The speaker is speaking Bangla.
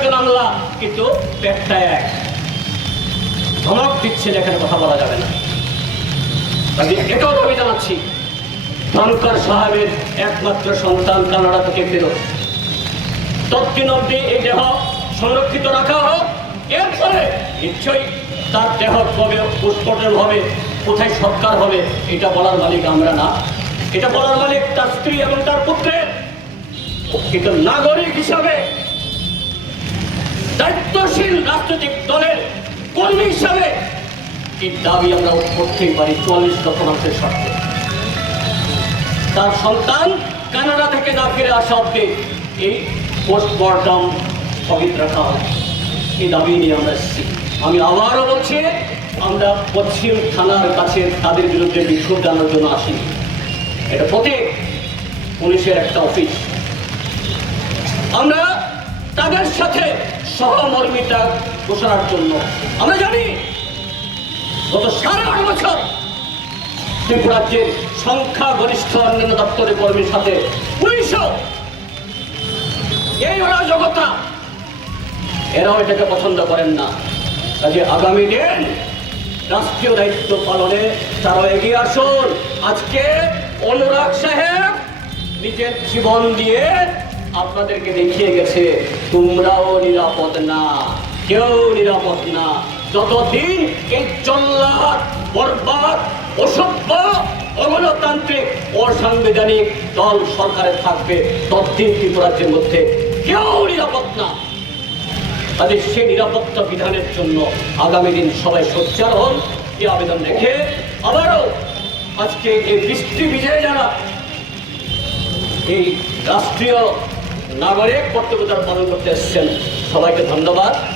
একজন আমলা, কিন্তু পেটটা এক। ধমক দিচ্ছেন, এখানে কথা বলা যাবে না। আমি এটাও দাবি জানাচ্ছি, ধনকর সাহেবের একমাত্র সন্তান কানাডা থেকে ফেরত, ততদিন অব্দি এই দেহ সংরক্ষিত রাখা হোক। এরপরে নিশ্চয়ই তার দেহ কবে পোস্টমর্টম হবে, কোথায় সৎকার হবে, এটা বলার মালিক আমরা না, এটা বলার মালিক তার স্ত্রী এবং তার পুত্রের। কিন্তু নাগরিক হিসাবে, দায়িত্বশীল রাজনৈতিক দলের কর্মী হিসাবে এই দাবি আমরা করতেই পারি 44 দফাংশের শর্তে। তার সন্তান কানাডা থেকে না ফিরে আসা অব্দি এই পোস্টমর্টম স্থগিত রাখা হয়, এই দাবি নিয়ে আমরা এসেছি। আমি আবারও বলছি, আমরা পশ্চিম থানার কাছে তাদের বিরুদ্ধে বিক্ষোভ জানানোর জন্য আসি। এটা প্রত্যেক পুলিশের একটা অফিস। আমরা তাদের সাথে সহমর্মিতা ঘোষণার জন্য, আমরা জানি গত 8.5 বছর ত্রিপুরাজ্যের সংখ্যাগরিষ্ঠ অন্যান্য দপ্তরের কর্মীর সাথে পুলিশও এই অরাজকতা, এরাও এটাকে পছন্দ করেন না। কাজে আগামী দিন রাষ্ট্রীয় দায়িত্ব পালনে তারা এগিয়ে আসুন। আজকে অনুরাগ সাহেব নিজের জীবন দিয়ে আপনাদেরকে দেখিয়ে গেছে, তোমরাও নিরাপদ না, কেউ নিরাপদ না। যতদিন এই জল্লাদ, বরবাদ, অসভ্য, অগণতান্ত্রিক, অসাংবিধানিক দল সরকারে থাকবে, ততদিন ত্রিপুরাজ্যের মধ্যে কেউ নিরাপদ না। তাদের সেই নিরাপত্তা বিধানের জন্য আগামী দিন সবাই সোচ্চার হন, এই আবেদন রেখে আবারও আজকে এই বৃষ্টি বিজয়ে যারা এই রাষ্ট্রীয় নাগরিক কর্তব্য পালন করতে এসেছেন, সবাইকে ধন্যবাদ।